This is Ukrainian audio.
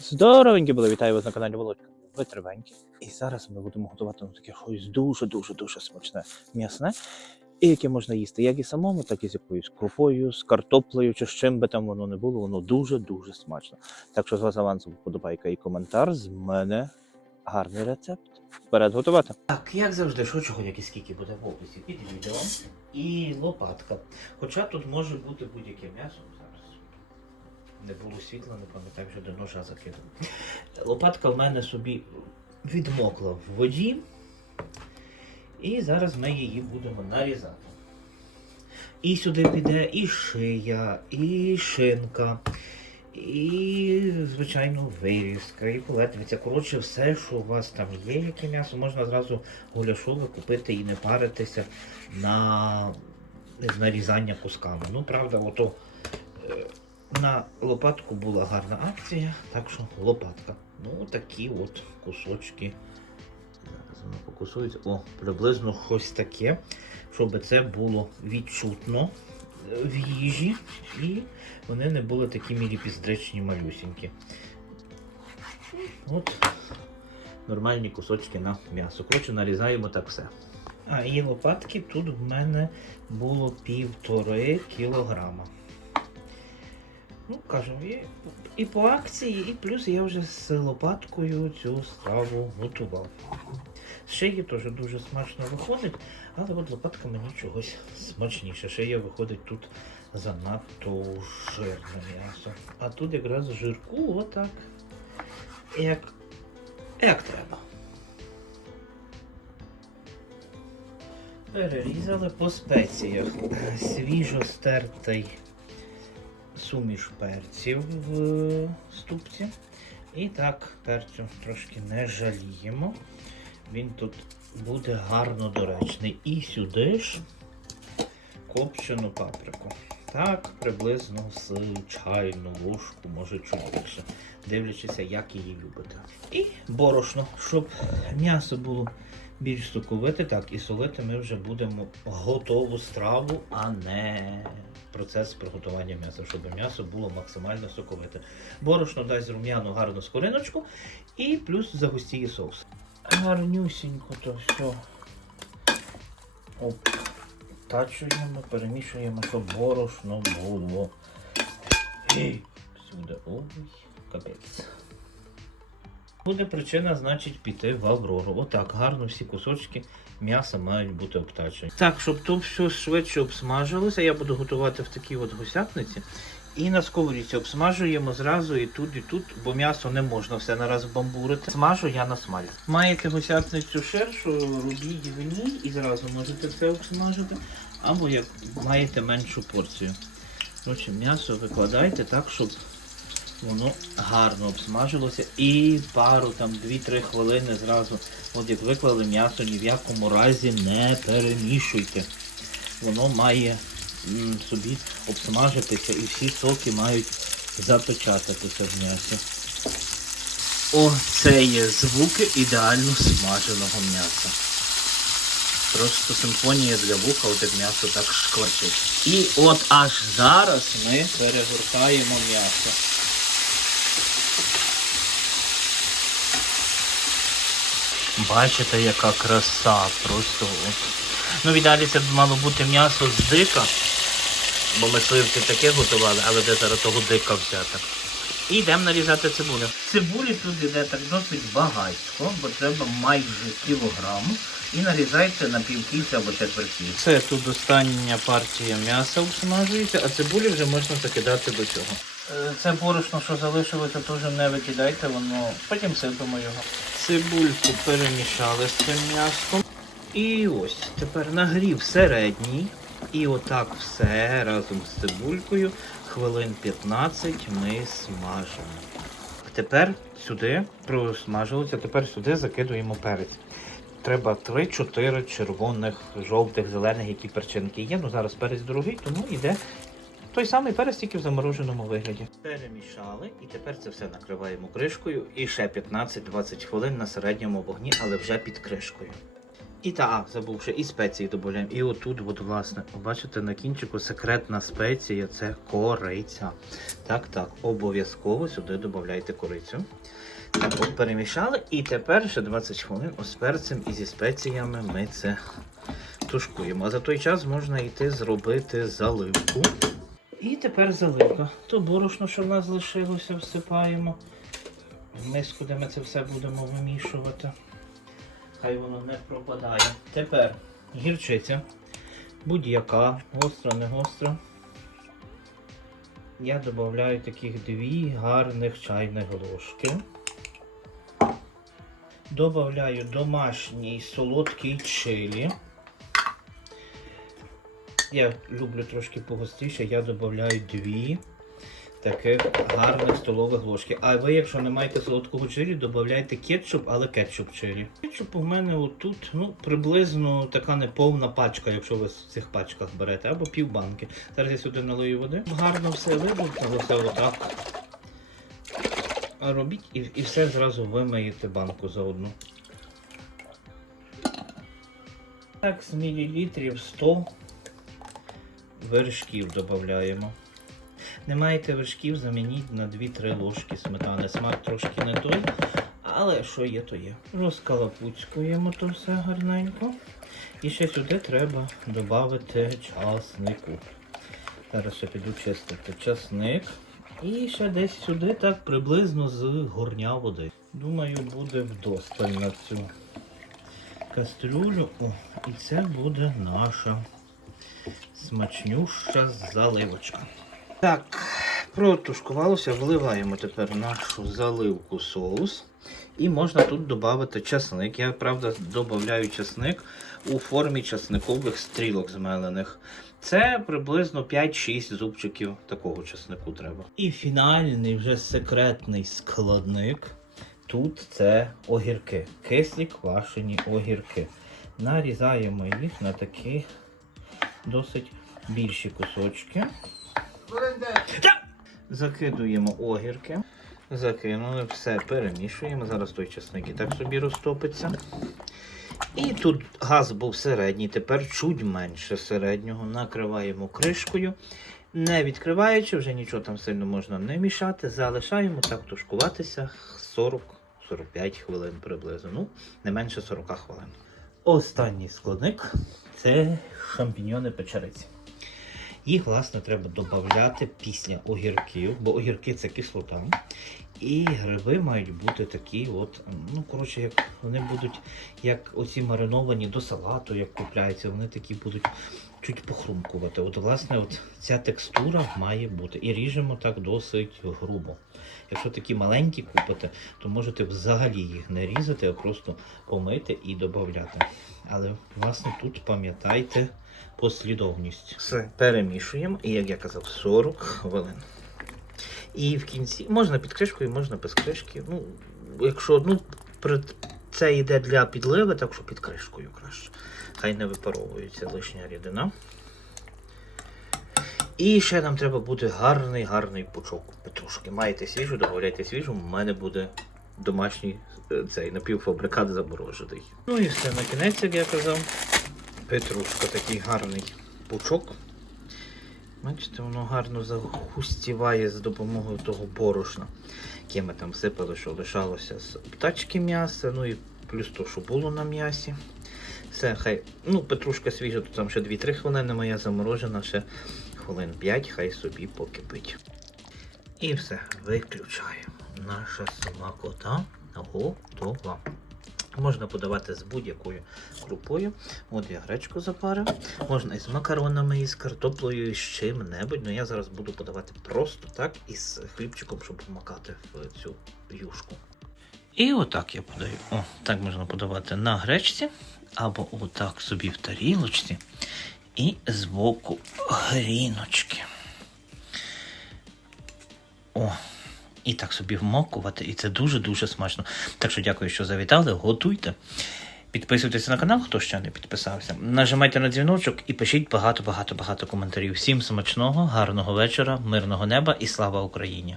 Здоровенькі були, вітаю вас на каналі Володька. Ви тривенькі. І зараз ми будемо готувати ну, таке щось дуже-дуже-дуже смачне м'ясне, і яке можна їсти як і самому, так і з якоюсь крупою, з картоплею чи з чим би там воно не було, воно дуже-дуже смачно. Так що з вас авансом вподобайка і коментар. З мене гарний рецепт. Вперед готувати. Так, як завжди, що чого, як і скільки буде в описі під відео. І лопатка. Хоча тут може бути будь-яке м'ясо. Не було світла, не пам'ятаю, що до ножа закидав. Лопатка в мене собі відмокла в воді. І зараз ми її будемо нарізати. І сюди піде і шия, і шинка, і, звичайно, вирізка, і полетвиця. Коротше, все, що у вас там є, яке м'ясо, можна зразу гуляшове купити і не паритися на нарізання кусками. Ну, правда, ото е, на лопатку була гарна акція, так що лопатка. Ну, такі от кусочки. Зараз воно покусується. О, приблизно щось таке, щоб це було відчутно е, в їжі, і вони не були такі міліпіздричні малюсінькі. От нормальні кусочки на м'ясо. Коротше, нарізаємо так все. А і лопатки тут в мене було півтори кілограма. Ну, кажу, і, і по акції, і плюс я вже з лопаткою цю страву готував. З шиї теж дуже смачно виходить, але от лопатка мені чогось смачніше. Шия виходить тут занадто жирне м'ясо. А тут якраз жирку отак, як, як треба. Перерізали по спеціях. Свіжо стертий суміш перців в ступці. І так, перцю трошки не жаліємо. Він тут буде гарно доречний. І сюди ж копчену паприку. Так, приблизно з чайну ложку, може чуть більше, дивлячися, як її любите. І борошно, щоб м'ясо було більш соковите, так, і солити ми вже будемо готову страву, а не процес приготування м'яса, щоб м'ясо було максимально соковите. Борошно дасть рум'яну гарну скориночку і плюс загустіє соус. Гарнюсінько то все. Обтачуємо, перемішуємо, щоб борошно було. Сюди ой, капець. Буде причина, значить, піти в Аврору. Отак, гарно всі кусочки м'яса мають бути обтачені. Так, щоб то все швидше обсмажилося, я буду готувати в такій от гусятниці. І на сковорідці обсмажуємо зразу і тут, і тут, бо м'ясо не можна все нараз бамбурити. Смажу я на смаль. Маєте гусятницю ширшу, робіть в ній і зразу можете це обсмажити. Або як маєте меншу порцію. Коротше, м'ясо викладайте так, щоб воно гарно обсмажилося і пару там 2-3 хвилини зразу, от як виклали м'ясо, ні в якому разі не перемішуйте. Воно має собі обсмажитися і всі соки мають запечататися в м'ясі. О, це є звуки ідеально смаженого м'яса. Просто симфонія для вуха, от як м'ясо так шкварчить. І от аж зараз ми перегортаємо м'ясо. Бачите, яка краса, просто от. Ну, в ідеалі це б мало бути м'ясо з дика, бо ми сливки таке готували, але де зараз того дика взяти. І йдемо нарізати цибулю. Цибулі тут йде так досить багатько, бо треба майже кілограм. І нарізайте на півкільця або четверть Це тут остання партія м'яса обсмажується, а цибулі вже можна закидати до цього. Е, Це борошно, що залишилося, теж не викидайте, воно потім сипемо його. Цибульку перемішали з цим м'яском. І ось тепер нагрів середній. І отак все разом з цибулькою хвилин 15 ми смажимо. Тепер сюди просмажилося, тепер сюди закидуємо перець. Треба 3-4 червоних, жовтих, зелених, які перчинки є. Ну зараз перець дорогий, тому йде той самий перець, тільки в замороженому вигляді. Перемішали і тепер це все накриваємо кришкою і ще 15-20 хвилин на середньому вогні, але вже під кришкою. І так, забувши, і спеції додаємо. І отут, от, власне, бачите, на кінчику секретна спеція це кориця. Так, так, обов'язково сюди додайте корицю. Так, от перемішали. І тепер ще 20 хвилин з перцем і зі спеціями ми це тушкуємо. А за той час можна йти зробити заливку. І тепер заливка. То борошно, що в нас залишилося, всипаємо. В миску, де ми це все будемо вимішувати. Хай воно не пропадає. Тепер гірчиця. Будь-яка, гостра, не гостра. Я додаю таких дві гарних чайних ложки. Добавляю домашній солодкий чилі. Я люблю трошки погостіше, я додаю дві таких гарних столових ложки. А ви, якщо не маєте солодкого чилі, додавайте кетчуп, але кетчуп чилі. Кетчуп у мене отут ну, приблизно така неповна пачка, якщо ви в цих пачках берете, або пів банки. Зараз я сюди налию води. Гарно все але все отак. Робіть і, і все зразу вимиєте банку заодно. Так, з мілілітрів 100 вершків додаємо. Не маєте вершків, замініть на 2-3 ложки сметани. Смак трошки не той, але що є, то є. Розкалапуцькуємо то все гарненько. І ще сюди треба додати часнику. Зараз ще піду чистити часник. І ще десь сюди так приблизно з горня води. Думаю, буде вдосталь на цю кастрюлю. О, і це буде наша смачнюща заливочка. Так, протушкувалося, вливаємо тепер нашу заливку соус. І можна тут додати часник. Я, правда, додаю часник у формі часникових стрілок змелених. Це приблизно 5-6 зубчиків такого часнику треба. І фінальний вже секретний складник. Тут це огірки. Кислі квашені огірки. Нарізаємо їх на такі досить більші кусочки. Закидуємо огірки. Закинули, все перемішуємо. Зараз той часник і так собі розтопиться. І тут газ був середній, тепер чуть менше середнього. Накриваємо кришкою. Не відкриваючи, вже нічого там сильно можна не мішати. Залишаємо так тушкуватися 40-45 хвилин приблизно. Ну, не менше 40 хвилин. Останній складник це шампіньони печериці. Їх, власне, треба додати після огірків, бо огірки це кислота. І гриби мають бути такі, от, ну, коротше, як вони будуть, як оці мариновані до салату, як купляються, вони такі будуть чуть похрумкувати. От, власне, от ця текстура має бути. І ріжемо так досить грубо. Якщо такі маленькі купите, то можете взагалі їх не різати, а просто помити і додати. Але, власне, тут пам'ятайте послідовність. Все, перемішуємо, і як я казав, 40 хвилин. І в кінці можна під кришкою, можна без кришки. Ну, якщо ну, при- це йде для підливи, так що під кришкою краще. Хай не випаровується лишня рідина. І ще нам треба буде гарний, гарний пучок петрушки. Маєте свіжу, додавайте свіжу, у мене буде домашній е, цей напівфабрикат заморожений. Ну і все на кінець, як я казав. Петрушка такий гарний пучок. Бачите, воно гарно загустіває за допомогою того борошна, яке ми там сипали, що лишалося з птачки м'яса, ну і плюс то, що було на м'ясі. Все, хай, ну, петрушка свіжа, то там ще 2-3 хвилини, моя заморожена, ще хвилин 5, хай собі покипить. І все, виключаємо. Наша смакота готова. Можна подавати з будь-якою крупою. От я гречку запарив. Можна і з макаронами, і з картоплею, і з чим-небудь. Ну я зараз буду подавати просто так із хлібчиком, щоб вмакати в цю юшку. І отак я подаю. О, так можна подавати на гречці, або отак собі в тарілочці. І збоку гріночки. О, і так собі вмокувати, і це дуже-дуже смачно. Так що дякую, що завітали, готуйте. Підписуйтесь на канал, хто ще не підписався. Нажимайте на дзвіночок і пишіть багато-багато-багато коментарів. Всім смачного, гарного вечора, мирного неба і слава Україні!